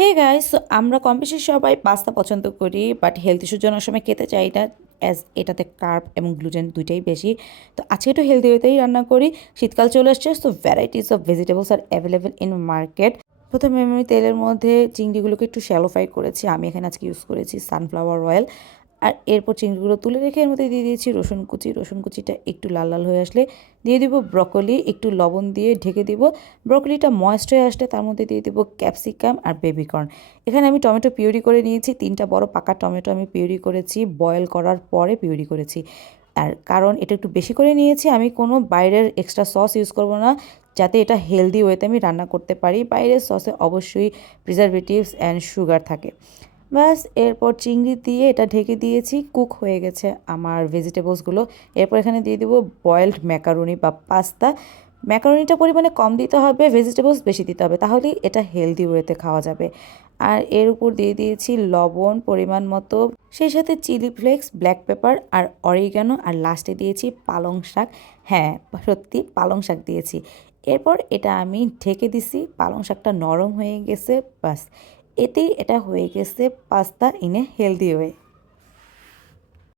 Hey guys, so আমরা কম বেশি সবাই পাস্তা পছন্দ করি, বাট হেলথ ইস্যুর জন্য সময় খেতে চাই না, অ্যাজ এটাতে কার্ব এবং গ্লুটেন দুইটাই বেশি। তো আজকে একটু হেলদি ওয়েতেই রান্না করি। শীতকাল চলে আসছে, so varieties of vegetables are available in market. প্রথমে আমি তেলের মধ্যে চিংড়িগুলোকে একটু শ্যালো ফ্রাই করেছি। আমি এখানে আজকে ইউজ করেছি সানফ্লাওয়ার অয়েল। আর এরপর চিংড়িগুলো তুলে রেখে এর মধ্যে দিয়ে দিয়েছি রসুন কুচি। রসুন কুচিটা একটু লাল লাল হয়ে আসলে দিয়ে দিব ব্রকলি, একটু লবণ দিয়ে ঢেকে দিব। ব্রকলিটা ময়েস্ট হয়ে আসলে তার মধ্যে দিয়ে দিব ক্যাপসিকাম আর বেবিকর্ন। এখানে আমি টমেটো পিউরি করে নিয়েছি, 3টা বড় পাকা টমেটো আমি পিউরি করেছি, বয়েল করার পরে পিউরি করেছি। আর কারণ এটা একটু বেশি করে নিয়েছি, আমি কোনো বাইরের এক্সট্রা সস ইউজ করব না, যাতে এটা হেলদি ওয়েতে আমি রান্না করতে পারি। বাইরের সসে অবশ্যই প্রিজারভেটিভস অ্যান্ড সুগার থাকে। ব্যাস, এরপর চিংড়ি দিয়ে এটা ঢেকে দিয়েছি। কুক হয়ে গেছে আমার ভেজিটেবলসগুলো। এরপর এখানে দিয়ে দিব বয়েলড ম্যাকারোনি বা পাস্তা। ম্যাকারোনিটা পরিমাণে কম দিতে হবে, ভেজিটেবলস বেশি দিতে হবে, তাহলেই এটা হেলদি ওয়েতে খাওয়া যাবে। আর এর উপর দিয়ে দিয়েছি লবণ পরিমাণ মতো, সেই সাথে চিলি ফ্লেক্স, ব্ল্যাক পেপার আর অরিগানো, আর লাস্টে দিয়েছি পালং শাক। হ্যাঁ, সত্যি পালং শাক দিয়েছি। এরপর এটা আমি ঢেকে দিছি, পালং শাকটা নরম হয়ে গেছে। বাস, এতেই এটা হয়ে গেছে pasta in a healthy way.